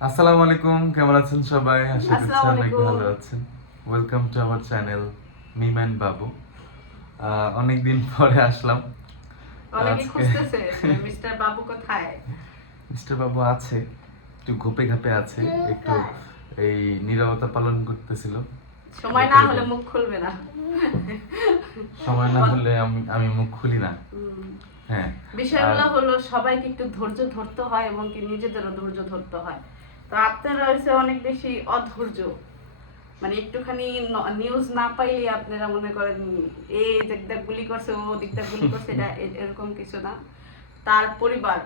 আসসালামু আলাইকুম কেমন আছেন সবাই? আশা করছি অনেক ভালো আছেন। Welcome to our channel Mim and Babu ah, অনেকদিন পরে আসলাম। অনেকে মিস্টার বাবু কোথায়? মিস্টার বাবু আছে একটু ঘুপে ঘাপে আছে একটু এই নীরবতা পালন করতেছিল। সময় না হলে মুখ খুলবে না। সময় না হলে আমি আমি মুখ খুলি না। হ্যাঁ বিষয়গুলো হলো সবাইকে একটু ধৈর্য ধরতে হয় এবং কি নিজেদেরও ধৈর্য ধরতে হয়। তো আপনারা হচ্ছে অনেক বেশি অধৈর্য। মানে একটুখানি নিউজ না পাইলে আপনারা মনে করেন এই দিক গুলি করছে, ও দিক দিয়ে গুলি করছে, এটা এরকম কিছু না। তার পরিবার,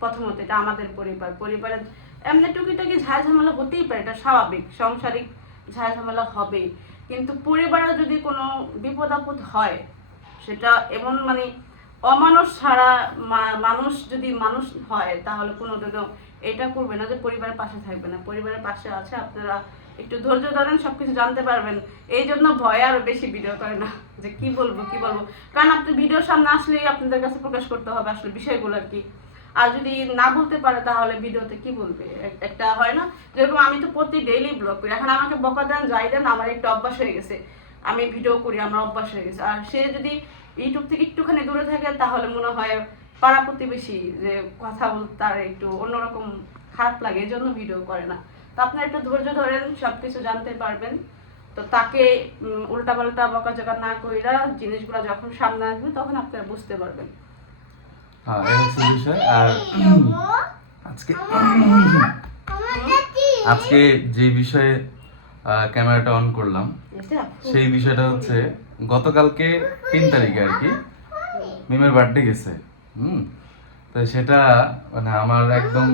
প্রথমত এটা আমাদের পরিবার। পরিবারের এমনি টুকিটাকি ঝাঁ ঝামেলা হতেই পারে, এটা স্বাভাবিক, সাংসারিক ঝাঁ ঝামেলা হবে কিন্তু পরিবারে যদি কোনো বিপদ আপদ হয়, সেটা এমন মানে অমানুষ ছাড়া মানুষ যদি মানুষ হয়, তাহলে কোনো দিনও এটা করবে না যে পরিবারের পাশে থাকবে না। পরিবারের পাশে আছে, আপনারা একটু ধৈর্য ধরেন, সবকিছু জানতে পারবেন। এই জন্য ভয় আরও বেশি ভিডিও করে না, যে কি বলব কি বলব। কারণ আপনি ভিডিওর সামনে আসলেই আপনাদের কাছে প্রকাশ করতে হবে আসলে বিষয়গুলো আর কি। আর যদি না বলতে পারে, তাহলে ভিডিওতে কি বলবে? একটা হয় না? যেরকম আমি তো প্রতি ডেইলি ব্লগ করি, এখন আমাকে বকা দেন, যাই দেন, আমার একটা অভ্যাস হয়ে গেছে। আমি ভিডিও করি, আমার অভ্যাস হয়ে গেছে। আর সে যদি ইউটিউব থেকে একটুখানি দূরে থাকে, তাহলে মনে হয় পাড়া প্রতিবেশী যে কথা বলতে তার একটু অন্যরকম খারাপ লাগে এই জন্য ভিডিও করে না। তো আপনারা একটু ধৈর্য ধরেন সবকিছু জানতে পারবেন। তো তাকে উল্টা পাল্টা বকাঝকা না কইরা জিনিসগুলো যখন সামনে আসবে তখন আপনারা বুঝতে পারবেন। বিষয়। আর আজকে আজকে যে বিষয়ে ক্যামেরাটা অন করলাম সেই বিষয়টা হচ্ছে গতকালকে তিন তারিখে আর কি মিমের বার্থডে গেছে। হুম তো সেটা মানে আমার একদম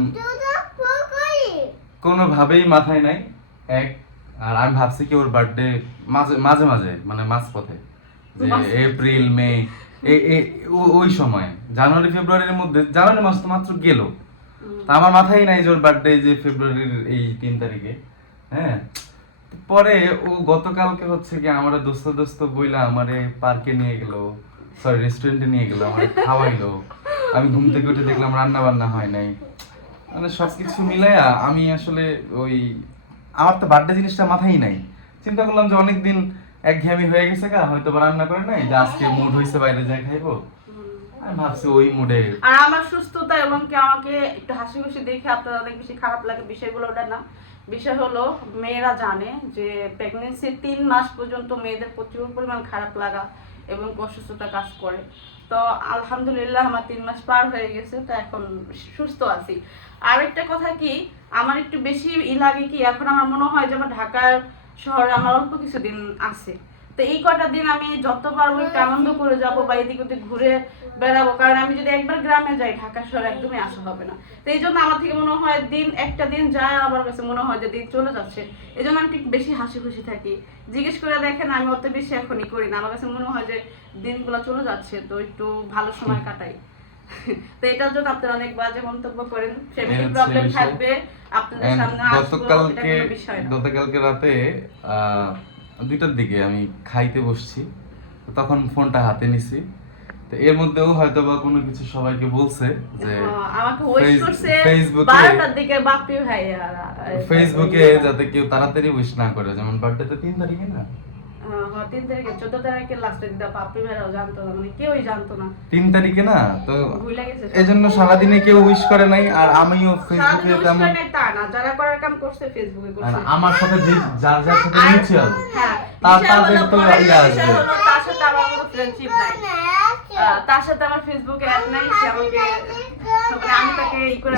কোনোভাবেই মাথায় নাই। এক আর আমি ভাবছি কি ওর বার্থডে মাঝে মাঝে মাঝে মানে মাঝ পথে যে এপ্রিল মে ওই সময়। জানুয়ারি ফেব্রুয়ারির মধ্যে জানুয়ারি মাস তো মাত্র গেল। তা আমার মাথায় নাই যে ওর বার্থডে যে ফেব্রুয়ারির এই তিন তারিখে। হ্যাঁ পরে ও গতকালকে হচ্ছে কি আমার দোস্ত দোস্ত বইলা আমারে পার্কে নিয়ে গেল। সরি রেস্টুরেন্টে নিয়ে গেল আমার খাওয়াইলো। আমি ঘুম থেকে উঠে দেখলাম রান্না বান্না হয় নাই। মানে সবকিছু মিলাইয়া আমি আসলে ওই, আমার তো বার্থডে জিনিসটা মাথায় নাই। চিন্তা করলাম যে অনেকদিন একঘেয়েমি হয়ে গেছে গা হয়তো বা রান্না করে নাই, যে আজকে মুড হয়েছে বাইরে যাই খাইবো। আমি ভাবছি ওই মুডে আর আমার সুস্থতা এবং কি আমাকে একটু হাসি খুশি দেখে আপনার অনেক খারাপ লাগে, বিষয়গুলো ওটা না। বিষয় হলো, মেয়েরা জানে যে প্রেগনেন্সির তিন মাস পর্যন্ত মেয়েদের প্রচুর পরিমাণ খারাপ লাগা। এবং অসুস্থতা কাজ করে। তো আলহামদুলিল্লাহ আমার তিন মাস পার হয়ে গেছে, তো এখন সুস্থ আছি। আর একটা কথা কি, আমার একটু বেশি ই লাগে কি, এখন আমার মনে হয় যে আমার ঢাকার শহরে আমার অল্প কিছুদিন আছে। তো এই কটা দিন আমি যতবার ওই একটু আনন্দ করে যাব বা এদিক ওদিক ঘুরে বেড়াবো। কারণ আমি যদি একবার গ্রামে যাই ঢাকা শহরে একদমই আসা হবে না। তো এই জন্য আমার থেকে মনে হয় দিন একটা দিন যায় আমার কাছে মনে হয় যে দিন চলে যাচ্ছে। এই জন্য আমি একটু বেশি হাসি খুশি থাকি। জিজ্ঞেস করে দেখেন আমি অত বেশি এখনই করি না। আমার কাছে মনে হয় যে দিনগুলো চলে যাচ্ছে তো একটু ভালো সময় কাটাই। তো এটার জন্য আপনারা অনেক বাজে মন্তব্য করেন। ফ্যামিলি প্রবলেম থাকবে আপনাদের সামনে গতকালকে বিষয় গতকালকে রাতে আহ, দুইটার দিকে আমি খাইতে বসছি। তখন ফোনটা হাতে নিছি। তো এর মধ্যেও হয়তো বা কোনো কিছু সবাইকে বলছে যে ফেসবুকে- যাতে কেউ তাড়াতাড়ি উইশ না করে যেমন বার্থডে তো তিন তারিখে না? তিন তারিখে চোদ্দ তারিখে লাস্টের দিকে বাপি ভাইরাও জানতো না মানে কেউই জানতো না। তিন তারিখে না? তো এই জন্য সারাদিনে কেউ উইশ করে নাই আর আমিও ফেসবুকে তেমন তা না যারা করার কাম করছে ফেসবুকে করছে। আমার সাথে যে যার যার সাথে মিউচুয়াল হ্যাঁ, তাদের তো পরের আসবে। তার সাথে আমার কোনো friendship নাই। তার সাথে আমার ফেসবুকে অ্যাড নাই সে আমাকে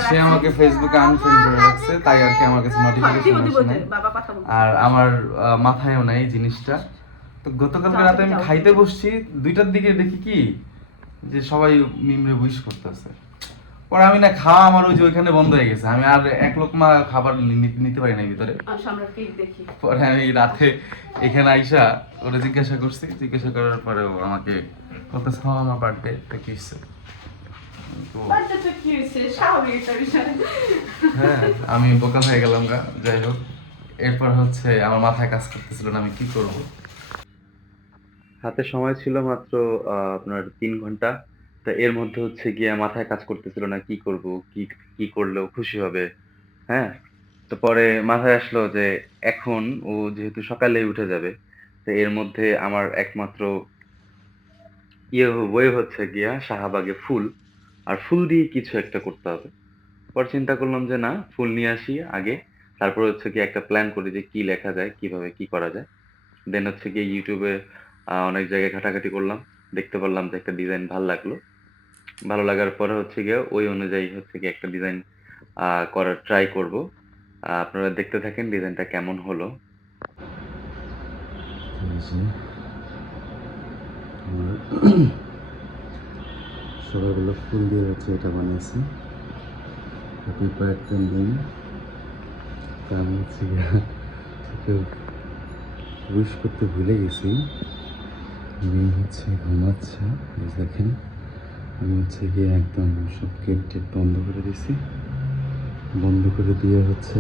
সে আমাকে ফেসবুকে আনফ্রেন্ড করে রাখছে তাই আর কি আমার কাছে হ্যাঁ, নোটিফিকেশন আসে কথা বলছে। আর আমার মাথায়ও নাই জিনিসটা। তো গতকালকে রাতে আমি খাইতে বসছি দুইটার দিকে দেখি কি? যে সবাই মিমরে উইশ করতেছে। পরে আমি না খাওয়া আমার ওই যে ওইখানে বন্ধ হয়ে গেছে। আমি আর এক লোকমা খাবার নি- নিতে পারি না ভিতরে। পরে আমি রাতে এখানে আইসা ওরা জিজ্ঞাসা করছি। জিজ্ঞাসা করার পরে আমাকে বলতেছে "হ্যাঁ, আমার বার্থডে তা কি হ্যাঁ আমি বোকা হয়ে গেলাম গা যাই হোক। এরপর হচ্ছে আমার মাথায় কাজ করতেছিল না আমি কি করব? হাতে সময় ছিল মাত্র আপনার তিন ঘণ্টা। তা এর মধ্যে হচ্ছে গিয়ে মাথায় কাজ করতেছিল না কি করব? কি কি করলেও খুশি হবে? হ্যাঁ? তো পরে মাথায় আসলো যে এখন ও যেহেতু সকালে উঠে যাবে তো এর মধ্যে আমার একমাত্র ইয়ে ওয়ে হচ্ছে গিয়া শাহবাগে ফুল। আর ফুল দিয়ে কিছু একটা করতে হবে। পর চিন্তা করলাম যে, না, ফুল নিয়ে আসি আগে। তারপর হচ্ছে কি একটা প্ল্যান করি যে, কি লেখা যায়, কীভাবে কি করা যায়। দেন হচ্ছে গিয়ে ইউটিউবে অনেক জায়গায় ঘাটাঘাটি করলাম। দেখতে পারলাম যে, একটা ডিজাইন ভালো লাগল। ভালো লাগার পরে হচ্ছে গিয়ে ওই অনুযায়ী হচ্ছে গিয়ে একটা ডিজাইন করার ট্রাই করব। আপনারা দেখতে থাকেন ডিজাইনটা কেমন হলো। সবাইগুলো ফুল দিয়ে হচ্ছে এটা বানিয়েছি। হ্যাপি বার্থডে দিন আমি হচ্ছে উইশ করতে ভুলে গেছি। মেয়ে হচ্ছে ঘুমাচ্ছে দেখেন, আমি হচ্ছে গিয়ে একদম সব গেট বন্ধ করে দিছি। বন্ধ করে দিয়ে হচ্ছে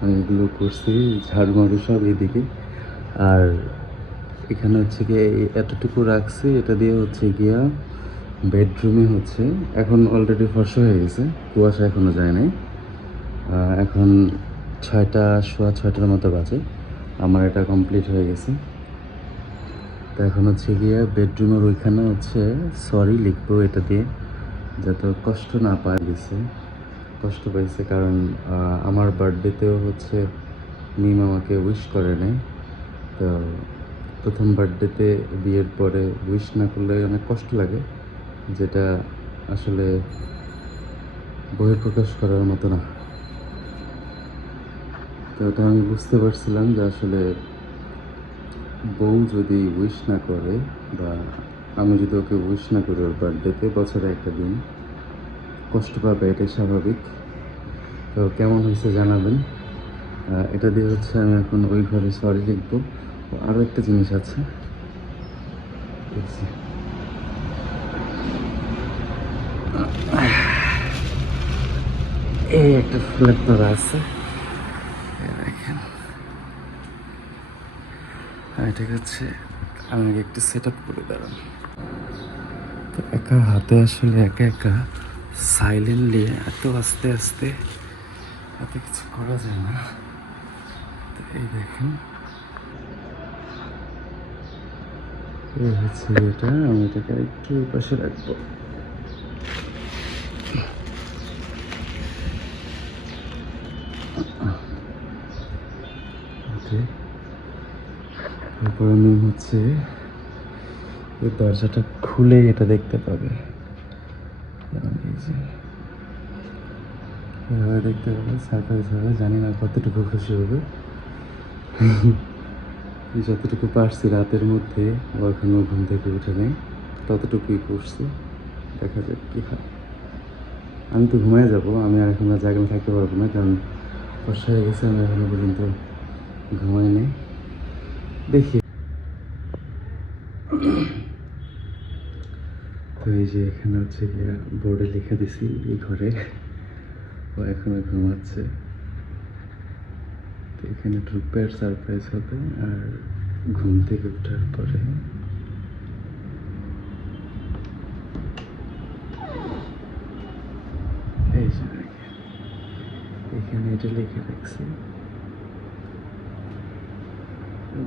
আমি এগুলো করছি, ঝাড় মারু সব এদিকে। আর এখানে হচ্ছে গিয়ে এতটুকু রাখছি, এটা দিয়ে হচ্ছে গিয়া বেডরুমে হচ্ছে, এখন অলরেডি ফর্সা হয়ে গেছে, কুয়াশা এখনও যায় নাই। এখন ছয়টা, সোয়া ছয়টার মতো বাজে। আমার এটা কমপ্লিট হয়ে গেছে। তো এখন হচ্ছে গিয়ে বেডরুমের ওইখানে হচ্ছে সরি লিখব এটা দিয়ে, যাতে কষ্ট না পায় গেছে কষ্ট পাইছে কারণ আমার বার্থডেতেও হচ্ছে মিম আমাকে উইশ করে নাই। তো প্রথম বার্থডেতে বিয়ের পরে উইশ না করলে অনেক কষ্ট লাগে। যেটা আসলে বহিঃপ্রকাশ করার মতো না। তো ওটা আমি বুঝতে পারছিলাম যে আসলে বউ যদি উইশ না করে বা আমি যদি ওকে উইশ না করি ওর বার্থডেতে বছরে একটা দিন, কষ্ট পাবে, এটাই স্বাভাবিক। তো কেমন হয়েছে জানাবেন। এটা দিয়ে হচ্ছে আমি এখন ওই ঘরে সরি লিখব। আরও একটা জিনিস আছে। দেখছি। এই একটা ফুলের তোরা আছে। দেখেন। আর এটা হচ্ছে আমি আগে একটু সেট আপ করে দাঁড়ান। একা হাতে আসলে একা একা সাইলেন্টলি এত আস্তে আস্তে এত কিছু করা যায় না। তো এই দেখেন। এই হচ্ছে এটা আমি এটাকে একটু পাশে রাখব। ওকে তারপর আমি হচ্ছে এই দরজাটা খুলে এটা দেখতে পাবে। এভাবে দেখতে পাবে সারপ্রাইজ হবে, জানি না কতটুকু খুশি হবে। যতটুকু পারছি রাতের মধ্যে ও এখনও ঘুম থেকে উঠে নেই, ততটুকুই করছি। দেখা যাক কী হয়। আমি তো ঘুমায় যাব, আমি আর এখন জায়গায় থাকতে পারব না, কারণ বর্ষা হয়ে গেছে, আমি এখনও পর্যন্ত ঘুমাই নেই দেখি। তো এই যে এখানে হচ্ছে বোর্ডে লিখে দিছি এই ঘরে। ও এখনও ঘুমাচ্ছে। তো এখানে ঢুকবে সারপ্রাইজ হবে আর ঘুম থেকে ওঠার পরে। এই যে এখানে এটা লিখে রাখছি।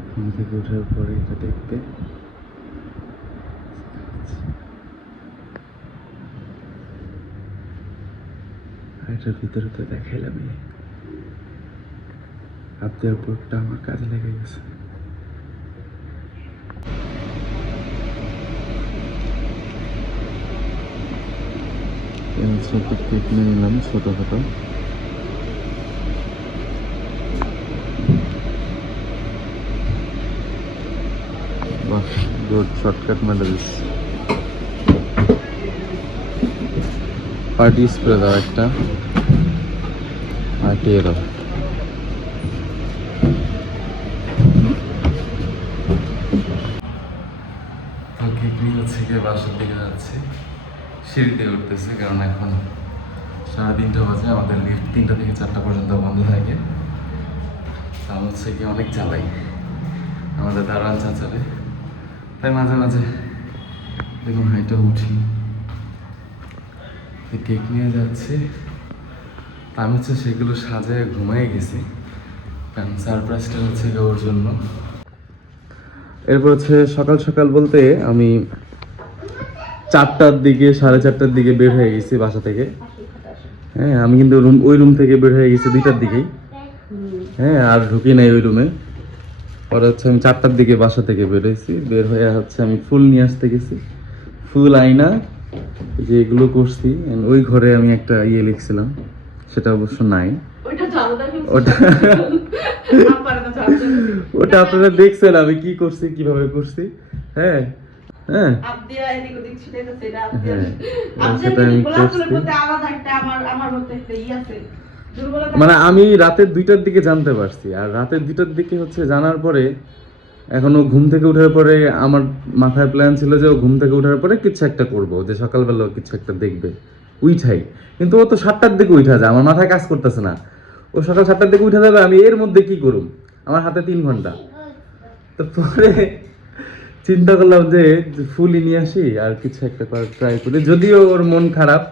ঘুম থেকে ওঠার পরে এটা দেখবে। এটার ভিতরে তো দেখাইলামই। আপনার বোর্ডটা আমার কাজে লেগে গেছে। ছোট কেক নিলাম ছোটোখাটো। বাহ শর্টকাট মেলে দিচ্ছি পার্টি স্প্রে দাও একটা আর টিয়ে দাও হচ্ছে গিয়ে বাসার দিকে যাচ্ছি। সিঁড়িতে উঠতেছে, কারণ এখন সাড়ে তিনটা বাজে, আমাদের লিফট তিনটা থেকে চারটা পর্যন্ত বন্ধ থাকে। তা হচ্ছে কি অনেক জ্বালাই। আমাদের দারোয়ান চাচারে তাই মাঝে মাঝে দেখুন হাইটা উঠি। কেক নিয়ে যাচ্ছি। আমি হচ্ছে সেগুলো সাজায় ঘুমাই গেছি। কারণ সারপ্রাইজটা হচ্ছে ওর জন্য। এরপর হচ্ছে সকাল সকাল বলতে আমি চারটার দিকে, সাড়ে চারটার দিকে বের হয়ে গেছি বাসা থেকে। হ্যাঁ আমি কিন্তু রুম ওই রুম থেকে বের হয়ে গেছি দুইটার দিকেই। হ্যাঁ আর ঢুকি নাই ওই রুমে পরে হচ্ছে আমি চারটার দিকে বাসা থেকে বের হয়েছি। বের হয়ে হচ্ছে আমি ফুল নিয়ে আসতে গেছি। ফুল আইনা যে এগুলো করছি। ওই ঘরে আমি একটা ইয়ে লিখছিলাম সেটা অবশ্য নাই। ওটা। ওটা আপনারা দেখছেন আমি কি করছি কীভাবে করছি। হ্যাঁ হ্যাঁ। হ্যাঁ, সেটা আমি করছি। মানে আমি রাতের দুইটার দিকে জানতে পারছি আর রাতের দুইটার দিকে হচ্ছে জানার পরে এখন ও ঘুম থেকে ওঠার পরে আমার মাথায় প্ল্যান ছিল যে ও ঘুম থেকে ওঠার পরে কিছু একটা করব যে সকালবেলা কিছু একটা দেখবে উইঠাই। কিন্তু ও তো সাতটার দিকে উঠা যায় আমার মাথায় কাজ করতেছে না। ও সকাল সাতটার দিকে উঠে যাবে আমি এর মধ্যে কি করুম? আমার হাতে তিন ঘণ্টা। তো পরে চিন্তা করলাম যে ফুলই নিয়ে আসি আর কিছু একটা করার ট্রাই করি। যদিও ওর মন খারাপ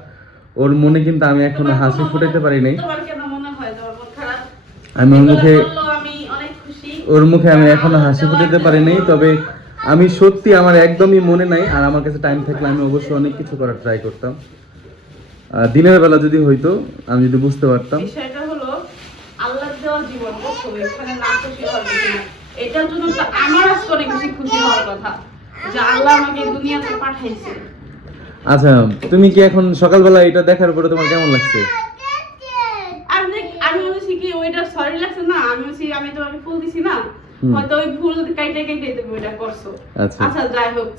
ওর মনে কিন্তু আমি এখনও হাসি ফুটাইতে পারি নাই তোমার কেন মনে হয় তোমার মন খারাপ? আমি ওর মুখে। ওর মুখে আমি এখনও হাসি ফুটাতে পারি নাই তবে আমি সত্যি আমার একদমই মনে নাই আর আমার কাছে টাইম থাকলে আমি অবশ্যই অনেক কিছু করার ট্রাই করতাম। দিনের বেলা যদি হইতো আমি যদি বুঝতে পারতাম। বিষয়টা হলো আল্লাহর দেওয়া জীবন এখানে না খুশি হওয়ার এটার জন্য আমার আজকে অনেক বেশি খুশি হওয়ার কথা যে আল্লাহ আমাকে দুনিয়াতে পাঠাইছে। আচ্ছা তুমি কি এখন সকালবেলা এটা দেখার পরে তোমার কেমন লাগছে আর দেখ আমি বলছি কি ওইটা সরি লাগছে না আমি তোমাকে ফুল দিছি না হয়তো ওই ফুল কাইটে কাইটে তুমি ওইটা করছ। আচ্ছা। আচ্ছা যাই হোক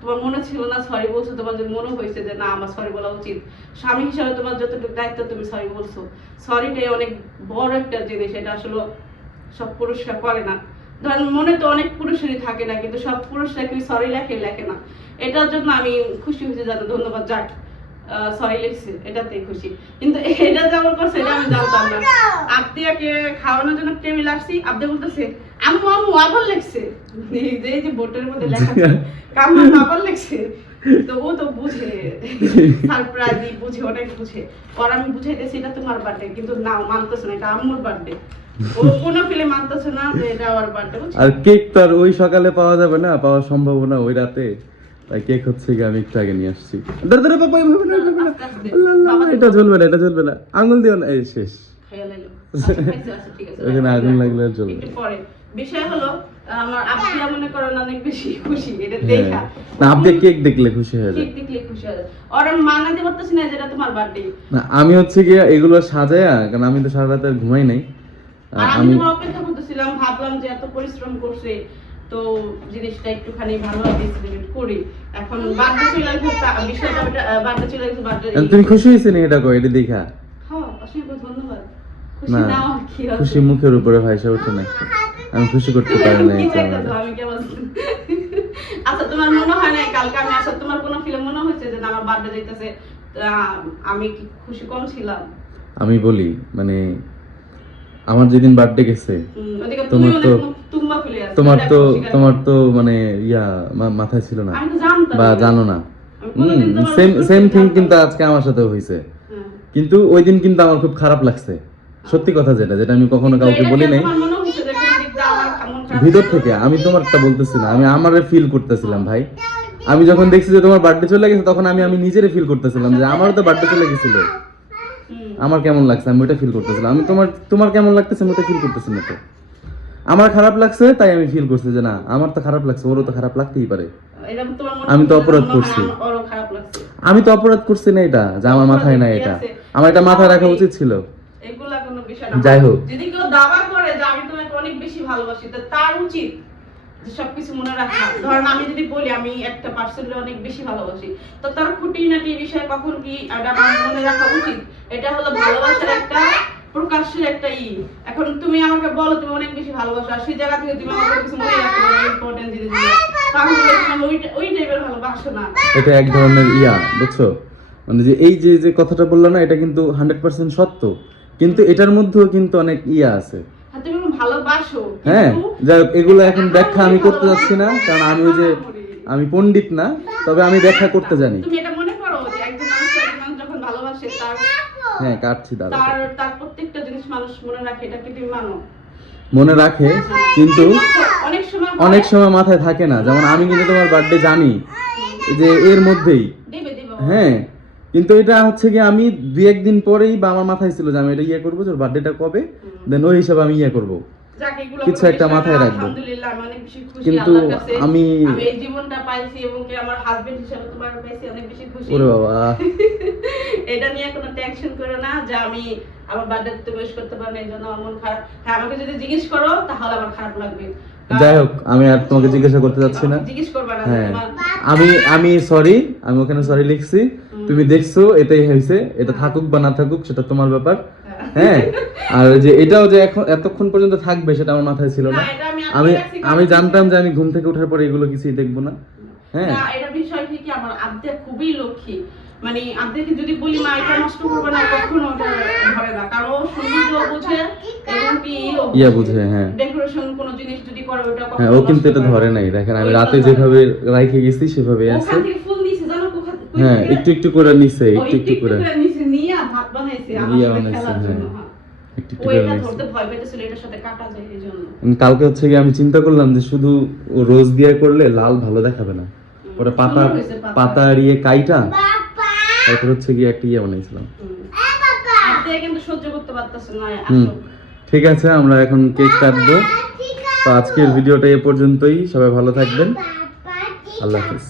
তোমার মনে ছিল না সরি বলছো তোমার যে মনে হয়েছে যে না আমার সরি বলা উচিত। স্বামী হিসাবে তোমার যতটুকু দায়িত্ব তুমি সরি বলছো। সরিটাই অনেক বড় একটা জিনিস এটা আসলে সব পুরুষরা করে না। ধরেন মনে তো অনেক পুরুষেরই থাকে না কিন্তু সব পুরুষরা কেউ সরি লেখে লেখে না। এটার জন্য আমি খুশি হয়েছি জানো ধন্যবাদ যাক। সরি লিখছে এটাতেই খুশি। কিন্তু এটা যেমন করছে এটা আমি জানতাম না। আত্মীয়কে খাওয়ানোর জন্য টেবিল আসছি আপনি বলতেছে আবার লিখছে। এই যে এই যে বোর্ডের মধ্যে লেখা আবার লিখছে। তো ও তো বুঝে সারপ্রাইজ বুঝে অনেক বুঝে। ওর আমি বুঝাইতেছি এটা তোমার বার্থডে কিন্তু না মানতেছে না এটা আম্মুর বার্থডে ও কোনো ফিলে মানতেছে না যে এটা ওর বার্থডে আর কেক তো আর ওই সকালে পাওয়া যাবে না পাওয়া সম্ভব না ওই রাতে। তাই কেক হচ্ছে কি আমি একটু আগে নিয়ে আসছি। বাবা এইভাবে না, এইভাবে। আল্লাহ, এটা চলবে না এটা চলবে না। আঙুল দিও না। এই শেষ। আচ্ছা, আচ্ছা, আছে। ওখানে আগুন লাগলে আর জ্বলবে। বিষয় হলো আমার আত্মীয় মনে করেন অনেক বেশি খুশি এটা দেখা। না আপনি কেক দেখলে খুশি হয়ে যায়। কেক দেখলে খুশি হয় আমি মানাতে পারতেছি না যেটা তোমার বার্থডে না আমি হচ্ছে গিয়ে এগুলো সাজায়া কারণ আমি তো সারা রাত আর ঘুমাই নাই। আমি আমি অপেক্ষা করতেছিলাম ভাবলাম যে এত পরিশ্রম করছে। তো জিনিসটা একটুখানি ভালোভাবে সেলিব্রেট করি। এখন বার্থডে চলে আসবে তা- বিষয়টা বার্থডে চলে আসবে বার্থডে তুমি খুশি হয়েছে না এটা কো এটা দেখা? হ্যাঁ অসংখ্য ধন্যবাদ। খুশি না কি খুশি মুখের উপরে ভাইসা ওঠে না আমি খুশি করতে পারি না এটা আমি কেমন? আচ্ছা তোমার মনে হয় না কালকে আমি আসার তোমার কোনো ফিলে মনে হয়েছে যে আমার বার্থডে যাইতেছে আমি কি খুশি কম ছিলাম? আমি বলি মানে আমার যেদিন বার্থডে গেছে তোমার তো তোমার তো তোমার তো মানে ইয়া মাথায় ছিল না। বা জানো না। আমি সেম সেম থিং কিন্তু আজকে আমার সাথে হয়েছে হ্যাঁ। কিন্তু ওই দিন কিন্তু আমার খুব খারাপ লাগছে। সত্যি কথা যেটা যেটা আমি কখনো কাউকে বলি নাই। ভিতর থেকে আমি তোমারটা আমি আমারে ফিল করতেছিলাম ভাই। আমি যখন দেখছি যে তোমার বার্থডে চলে গেছে তখন আমি আমি নিজেরে ফিল করতেছিলাম যে আমারও তো বার্থডে চলে গেছিল। আমার কেমন লাগছে? আমি ওটা ফিল করতেছিলাম। আমি তোমার তোমার কেমন লাগতেছে? আমি ওটা ফিল করতেছি না তো। আমার খারাপ লাগছে তাই আমি ফিল করছি যে না আমার তো খারাপ লাগছে ওরও তো খারাপ লাগতেই পারে। মনে আমি তো অপরাধ করছি। আমি তো অপরাধ করছি না এটা যে আমার মাথায় নাই এটা। আমার এটা মাথায় রাখা উচিত ছিল। না। যাই হোক। যদি কেউ দাবা করে যে আমি তোমাকে অনেক বেশি ভালোবাসি তার উচিত সবকিছু মনে রাখা। ধরেন আমি যদি বলি আমি একটা পার্সনকে অনেক বেশি ভালোবাসি তো তার খুঁটিনাটি বিষয় কখন কি এটা মনে রাখা উচিত? এটা হলো ভালোবাসার একটা প্রকাশের একটা ই। এখন তুমি আমাকে বলো তুমি অনেক বেশি ভালোবাসো আর সেই জায়গা থেকে তুমি আমাকে কিছু মনে রাখতে পারো ইম্পর্টেন্ট জিনিসগুলো তাহলে তুমি ওই ওই টাইপের ভালোবাসো না। এটা এক ধরনের ইয়া বুঝছ? মানে যে এই যে যে কথাটা বলল না এটা কিন্তু হান্ড্রেড পার্সেন্ট সত্য। কিন্তু এটার মধ্যেও কিন্তু অনেক ইয়া আছে। হ্যাঁ, তুমি ভালোবাসো হ্যাঁ যাই হোক এগুলো এখন ব্যাখ্যা আমি করতে যাচ্ছি না কারণ আমি ওই যে আমি পণ্ডিত না তবে আমি ব্যাখ্যা করতে জানি তুমি এটা মনে করো যে একজন মানুষ একজন মানুষ যখন ভালোবাসে তার হ্যাঁ কাটছি দাদা তার তার প্রত্যেকটা জিনিস মানুষ মনে রাখে এটা কি তুমি মানো মনে রাখে কিন্তু অনেক সময় অনেক সময় মাথায় থাকে না। যেমন আমি কিন্তু তোমার বার্থডে জানি যে এর মধ্যেই। দেবে দেবে হ্যাঁ কিন্তু এটা হচ্ছে কি আমি দু একদিন পরেই বা আমার মাথায় ছিল যে আমি এটা ইয়ে করব যে বার্থডেটা কবে? দেন ওই হিসাবে আমি ইয়ে করব। কিছু একটা মাথায় রাখব। কিন্তু আমি- আমি এই জীবনটা পাইছি এবং কি আমার হাজবেন্ড হিসেবে তোমার পাইছি অনেক বেশি খুশি। ওরে বাবা। এটা নিয়ে কোনো টেনশন করো না যে আমি আমার বার্থডে তো করতে পারি এই জন্য আমার মন খারাপ। হ্যাঁ আমাকে যদি জিজ্ঞেস করো তাহলে আমার খারাপ লাগবে। যাই হোক আমি আর তোমাকে জিজ্ঞাসা করতে চাচ্ছি না। জিজ্ঞেস করবা না হ্যাঁ। আমি আমি সরি আমি ওখানে সরি লিখছি। তুমি দেখছ এটাই হয়েছে। এটা থাকুক বা না থাকুক সেটা তোমার ব্যাপার। হ্যাঁ আর যে এটাও যে এখন এতক্ষণ পর্যন্ত থাকবে সেটা আমার মাথায় ছিল না। আমি আমি জানতাম যে আমি ঘুম থেকে ওঠার পরে এগুলো কিছুই দেখব না। হ্যাঁ। এটা বিষয় কি আমার খুবই লক্ষ্মী। মানে যদি বলি মা এটা নষ্ট করবে না কখনো ওটা ধরে না। কারণ ও সৌন্দর্য বুঝে এবং কি ইয়া বুঝে হ্যাঁ। ডেকোরেশন কোনো জিনিস যদি করে ওটা হ্যাঁ ও কিন্তু এটা ধরে নাই। দেখেন আমি রাতে যেভাবে রাইখে গেছি সেভাবে আছে। ফুল দিয়েছে জানো হ্যাঁ একটু একটু করে নিছে একটু একটু করে। বানাইছে খেলার জন্য হ্যাঁ। হ্যাঁ। কালকে হচ্ছে কি আমি চিন্তা করলাম যে শুধু ও রোজ দিয়ে করলে লাল ভালো দেখাবে না। ওটা পাতা পাতা। ইয়ে কাইটা তারপর হচ্ছে কি একটা ইয়ে বানাইছিলাম। হুম। আব্দে কিন্তু সহ্য করতে পারতেছে না হুম। আসো ঠিক আছে আমরা এখন কেক কাটবো। তো আজকের ভিডিওটা এ পর্যন্তই। সবাই ভালো থাকবেন। আল্লাহ হাফিজ।